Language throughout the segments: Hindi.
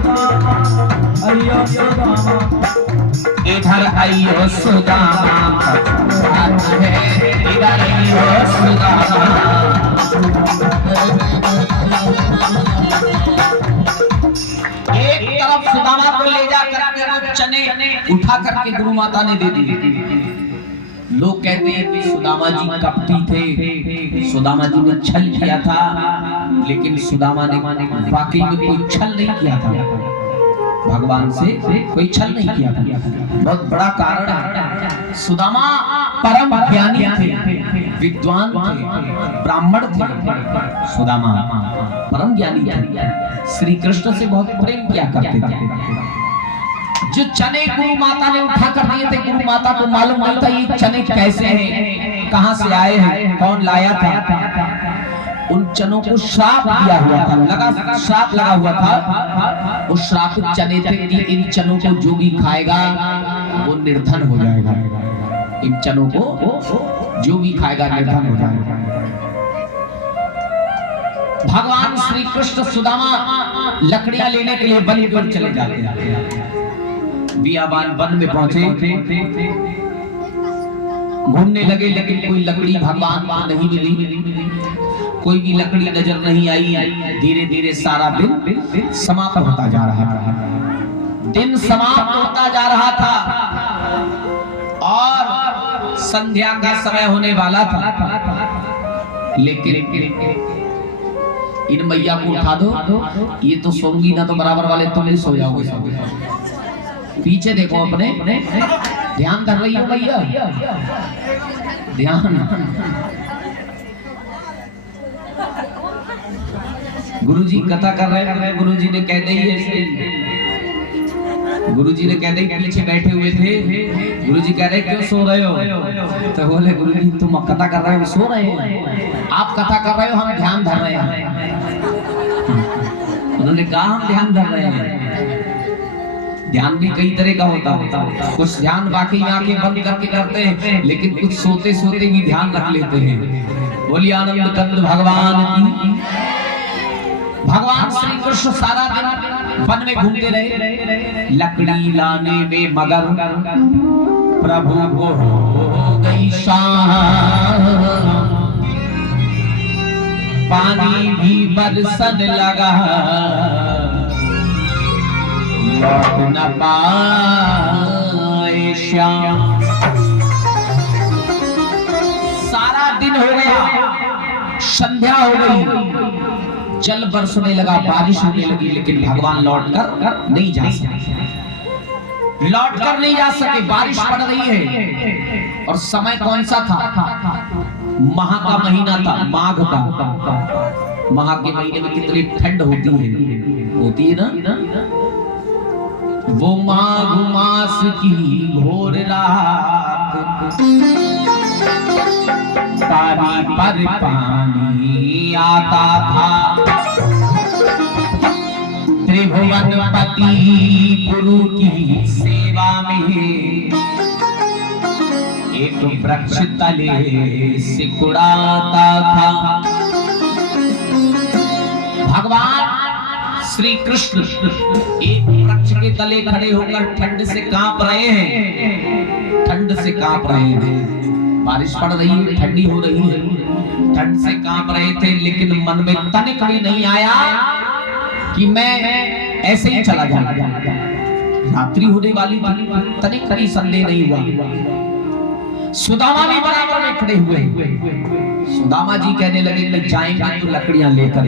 सुदामा, अयो सुदामा, इधर आइयो सुदामा, इधर आइयो सुदामा। एक तरफ सुदामा को ले जा करके चने उठा करके गुरु माता ने दे दिए। लोग कहते हैं कि सुदामा जी कपटी थे, सुदामा जी ने छल किया था, लेकिन सुदामा ने वाकई में कोई छल नहीं किया था, भगवान से कोई छल नहीं किया था। बहुत बड़ा कारण है, सुदामा परम ज्ञानी थे, विद्वान थे, ब्राह्मण थे। सुदामा परम ज्ञानी थे, श्री कृष्ण से बहुत प्रेम किया करते थे। जो चने गुरु माता ने उठा कर दिए थे, गुरु माता को मालूम नहीं था ये चने कैसे हैं, कहां से आए हैं, कौन लाया था। उन चनों को श्राप दिया हुआ था, लगा श्राप लगा हुआ था। वो श्रापित चने थे कि इन चनों को जो भी खाएगा वो निर्धन हो जाएगा, इन चनों को जो भी खाएगा निर्धन हो जाएगा। भगवान श्री कृष्ण सुदामा लकड़ियां लेने के लिए वन की ओर चले जाते हैं। बियाबान वन में पहुंचे, घूमने लगे, लेकिन कोई लकड़ी भगवान को नहीं मिली, कोई भी लकड़ी नजर नहीं आई। धीरे धीरे सारा दिन समाप्त होता जा रहा था, दिन समाप्त होता जा रहा था और संध्या का समय होने वाला था। लेकिन इन मैया को उठा दो, ये तो सोंगी ना तो बराबर वाले तुम ही सो जाओगे। पीछे देखो अपने, ध्यान कर रही हो भैया, ध्यान। गुरुजी कथा कर रहे हैं, गुरुजी ने कह दी ऐसे, गुरुजी ने कह दी पीछे बैठे हुए थे। गुरुजी कह रहे क्यों सो रहे हो, तो बोले गुरुजी तुम कथा कर रहे हो, सो रहे हैं, आप कथा कर रहे हो, हम ध्यान धर रहे हैं। उन्होंने कहा हम ध्यान धर रहे हैं। ध्यान भी कई तरह का होता है, कुछ ध्यान बाकी आंखें बंद करके करते हैं, लेकिन कुछ सोते सोते भी ध्यान रख लेते हैं। बोलिए आनंद कंद भगवान की। भगवान श्री कृष्ण सारा दिन वन में घूमते रहे, लकड़ी लाने में मगर प्रभु को हो गई शाम, पानी भी बरसन लगा, लौट न पाए श्याम। सारा दिन हो गया, संध्या हो गई, जल बरसने लगा, बारिश होने लगी, लेकिन भगवान लौटकर नहीं जा सके, लौटकर नहीं जा सके। बारिश पड़ रही है और समय कौन सा था, माह का महीना था, माघ का। माह के महीने में कितनी ठंड होती है ना। वो माघ मास की घोर रात, पानी पर पानी आता था, त्रिभुवनपति गुरु की सेवा में एक वृक्ष तले सिकुड़ाता था। भगवान श्री कृष्ण एक वृक्ष के तले खड़े होकर ठंड से कांप रहे हैं, ठंड से कांप रहे हैं। बारिश पड़ रही है, ठंडी हो रही है, ठंड से कांप रहे थे, लेकिन मन में तनिक भी नहीं आया कि मैं ऐसे ही चला जाऊं। रात्रि होने वाली थी, तनिक भी संदेह नहीं हुआ। सुदामा भी बराबर में खड़े हुए। सुदामा जी कहने लगे कि जाएंगे तो लकड़ियां लेकर।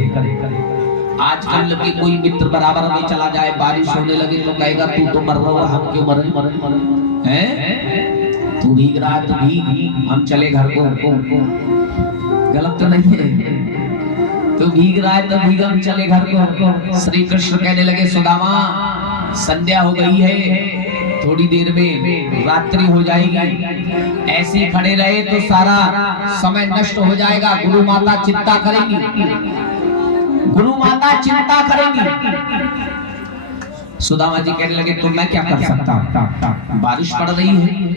आजकल के कोई मित्र बराबर में चला जाए, बारिश होने लगे तो कहेगा तू तो मर रहा, हम क्यों मरे हैं, तू भीग रहा है तो भीग, हम चले घर को। गलत तो नहीं है, तू भीग रहा है तो भीग, हम चले घर को। श्री कृष्ण कहने लगे सुदामा संध्या हो गई है, थोड़ी देर में रात्रि हो जाएगी, ऐसे खड़े रहे तो सारा समय नष्ट हो जाएगा। गुरु माता चिंता करेंगी, गुरु माता चिंता करेंगी। सुदामा जी कहने लगे तो मैं क्या कर सकता हूँ, बारिश पड़ रही है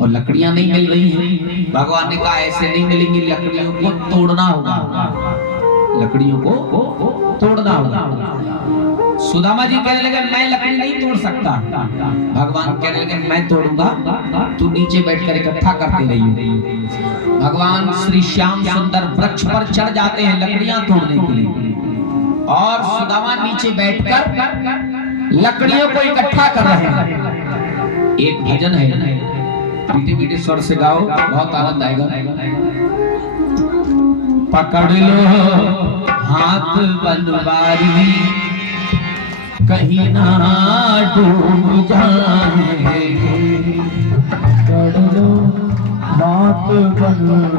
और लकड़ियां नहीं मिल रही हैं। भगवान ने कहा ऐसे नहीं मिलेंगी, लकड़ियों को तोड़ना होगा, लकड़ियों को तोड़ना होगा। सुदामा जी कहने लगे मैं लकड़ी नहीं तोड़ सकता। भगवान कहने लगे मैं तोड़ूंगा, तू नीचे बैठकर इकट्ठा करते रहिए। भगवान श्री श्याम सुंदर वृक्ष पर चढ़ जाते हैं लकड़ियां तोड़ने के लिए, और सुदामा नीचे बैठकर लकड़ियों को इकट्ठा कर रहे हैं। एक भजन है, मीठे मीठे स्वर से गाओ, बहुत आनंद आएगा। पकड़ लो हाथ बनवारी, कहीं ना डूब जाए, पकड़ लो हाथ बनवारी,